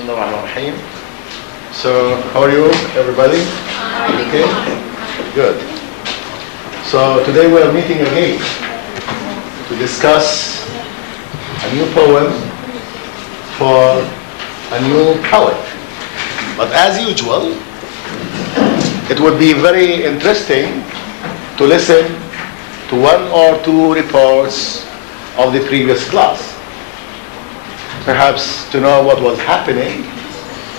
Bismillahirrahmanirrahim. So, how are you, everybody? Okay? Good. So, today we are meeting again to discuss a new poem for a new poet. But as usual, it would be very interesting to listen to one or two reports of the previous class. Perhaps to know what was happening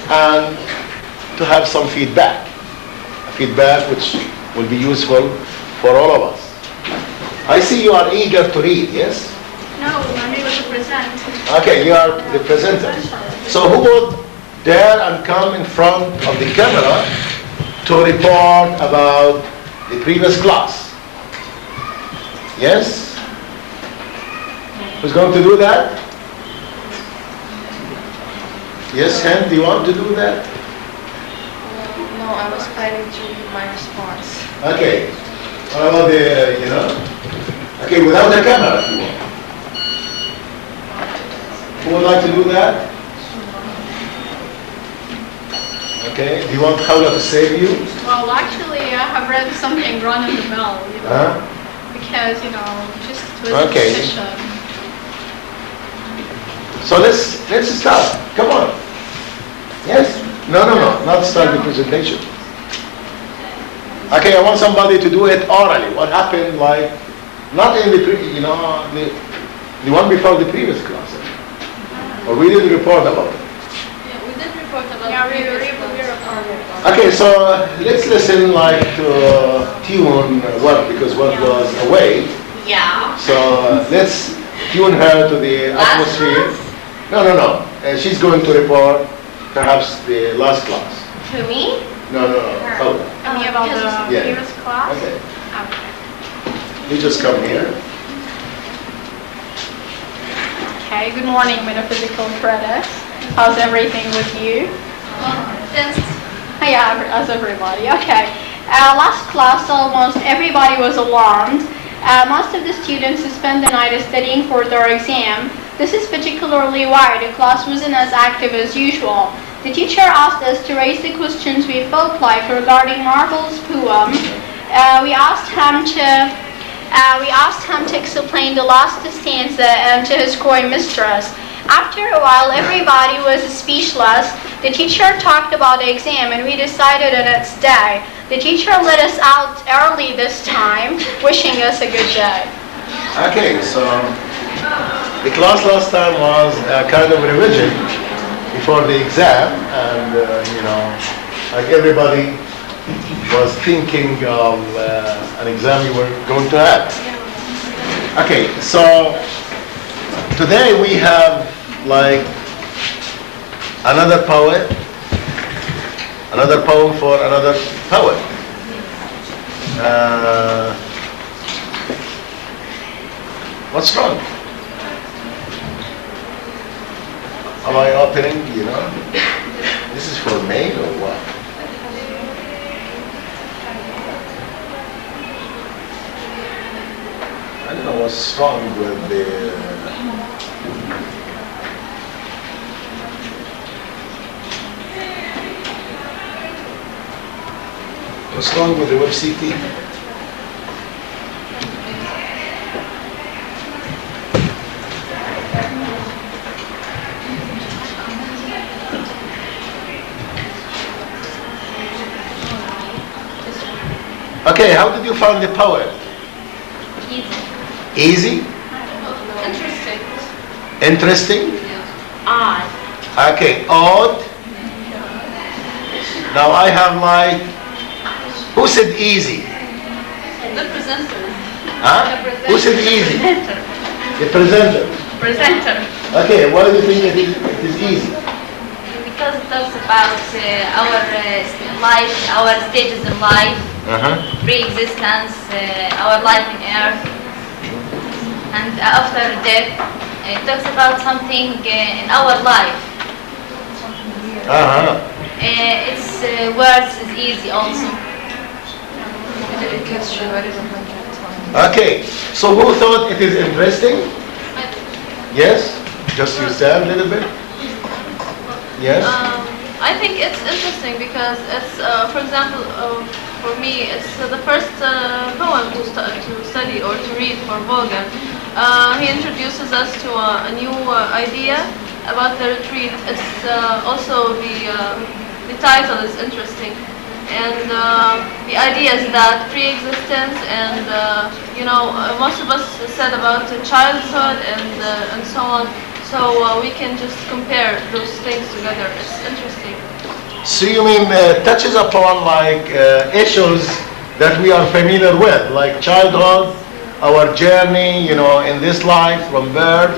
and to have some feedback. A feedback which will be useful for all of us. I see you are eager to read, yes? No, I'm able to present. Okay, you are the presenter. So who would dare and come in front of the camera to report about the previous class? Yes? Who's going to do that? Yes, Hen, do you want to do that? No, I was planning to read my response. Okay. What about the, Okay, without the camera, if you want. Who would like to do that? Okay. Do you want Khawla to save you? Well, actually, I have read something wrong in the bell, because, just with Okay. suspicion. So let's start. Come on. Yes? No, not start the presentation. Okay, I want somebody to do it orally. What happened, not in the one before the previous class. Or we didn't report about it. Yeah, we did report about Yeah, we reported. Okay, so let's listen to tune Ward because Ward was away. Yeah. So let's tune her to the atmosphere. No. She's going to report perhaps the last class. To me? No. Khawla. Tell me about the Yeah. previous class. Okay. Okay. You just come here. Okay, good morning, Metaphysical credits. How's everything with you? Yes. Yeah, as everybody. Okay. Last class, almost everybody was alarmed. Most of the students spent the night studying for their exam. This is particularly why the class wasn't as active as usual. The teacher asked us to raise the questions we felt like regarding Marvel's poem. We asked him to explain the last stanza to his coy mistress. After a while, everybody was speechless. The teacher talked about the exam and we decided on its day. The teacher let us out early this time, wishing us a good day. Okay, so the class last time was a kind of revision before the exam, and like everybody was thinking of an exam you were going to have. Okay, so today we have another poem for another poet. What's wrong? Am I opening, This is for mail or what? I don't know what's wrong with the... What's wrong with the WebCT? Okay, how did you find the poem? Easy? Interesting. Interesting? Odd. Okay, odd? Now I have who said easy? The presenter. Huh? Who said easy? The presenter. Presenter. Okay, why do you think it is easy? Because it talks about our life, our stages in life, pre-existence, our life in Earth, and after death. It talks about something in our life. Its words is easy also. Okay, so who thought it is interesting? Yes? Just you stand a little bit. Yes? I think it's interesting because it's, for example, for me, it's the first poem to study or to read for Volga. He introduces us to a new idea about the retreat. It's also the title is interesting, and the idea is that pre-existence and most of us said about childhood and so on. So we can just compare those things together. It's interesting. So you mean touches upon like issues that we are familiar with, like childhood, our journey, in this life from birth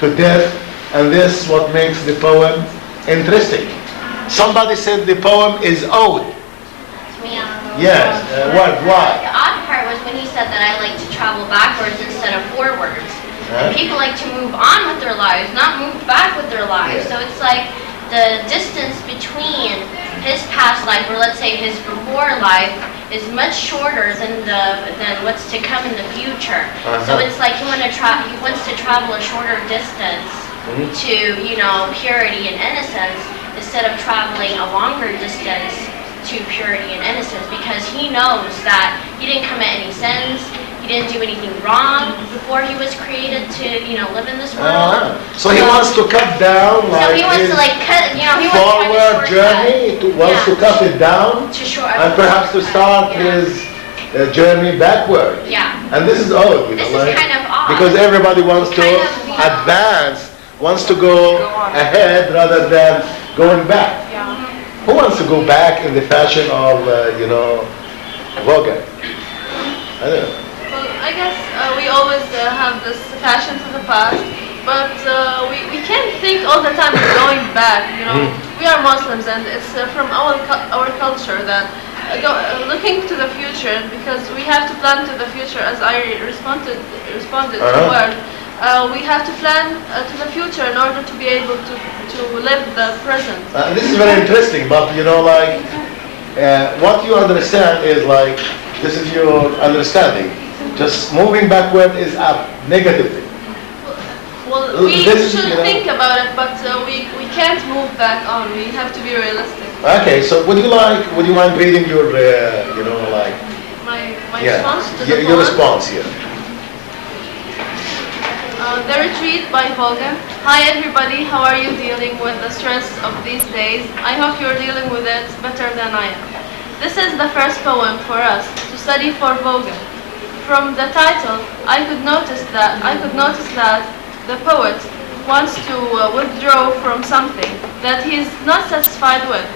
to death, and this what makes the poem interesting. Somebody said the poem is old. Yes. What? Why? The odd part was when he said that I like to travel backwards instead of forwards. And people like to move on with their lives, not move back with their lives. Yeah. So it's like the distance between his past life, or let's say his before life, is much shorter than what's to come in the future. So it's like he wants to travel a shorter distance to purity and innocence instead of traveling a longer distance to purity and innocence, because he knows that he didn't commit any sins. He didn't do anything wrong before he was created to, live in this world. So he wants to cut down So he wants to cut, he wants to forward journey, wants to cut it down, and perhaps to start his journey backward. Yeah. And this is odd, This is kind of odd. because everybody wants to Kind of, advance, wants to go ahead rather than going back. Yeah. Who wants to go back in the fashion of, Vogan? I don't know. Well, I guess we always have this passion to the past, but we can't think all the time of going back. We are Muslims, and it's from our culture that looking to the future, because we have to plan to the future. As I responded to the word, we have to plan to the future in order to be able to live the present. This is very interesting, but what you understand is like, this is your understanding. Just moving backward is a negative thing. Well, we should think about it, but we can't move back on. We have to be realistic. Okay, so would you mind reading your, My yeah, response to the your poem? response here? The Retreat by Volga. Hi everybody, how are you dealing with the stress of these days? I hope you're dealing with it better than I am. This is the first poem for us to study for Volga. From the title, I could notice that the poet wants to withdraw from something that he is not satisfied with.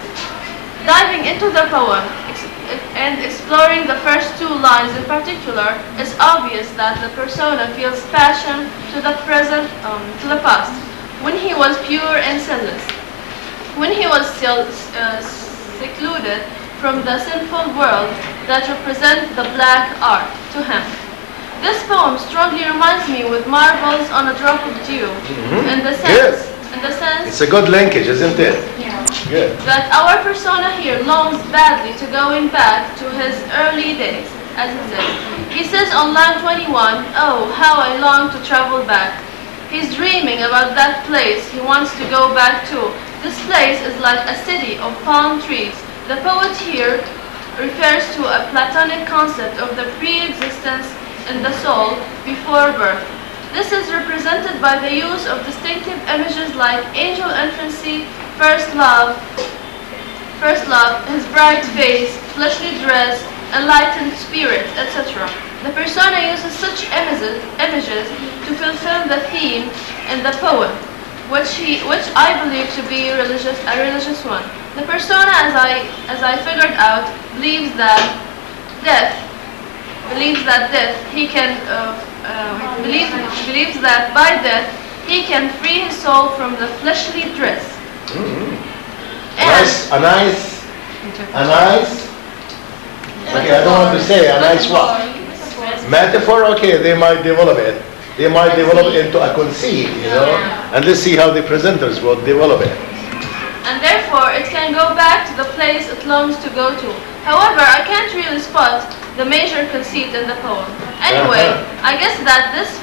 Diving into the poem and exploring the first two lines in particular, it's obvious that the persona feels passion to the present, to the past, when he was pure and sinless, when he was still secluded from the sinful world that represent the black art to him. This poem strongly reminds me with marbles on a drop of dew, in the sense It's a good linkage, isn't it? Yeah. Good. that our persona here longs badly to going back to his early days, as he says. He says on line 21, "Oh, how I long to travel back." He's dreaming about that place he wants to go back to. This place is like a city of palm trees. The poet here refers to a Platonic concept of the pre-existence in the soul before birth. This is represented by the use of distinctive images like angel infancy, first love, his bright face, fleshly dress, enlightened spirit, etc. The persona uses such images to fulfill the theme in the poem, which I believe to be a religious one. The persona, as I figured out, believes that by death he can free his soul from the fleshly dress. A nice. Okay, I don't want to say a nice what? Metaphor. Okay, they might develop it. They might develop it into a conceit, and let's see how the presenters will develop it. And therefore it can go back to the place it longs to go to. However, I can't really spot the major conceit in the poem. Anyway, I guess that this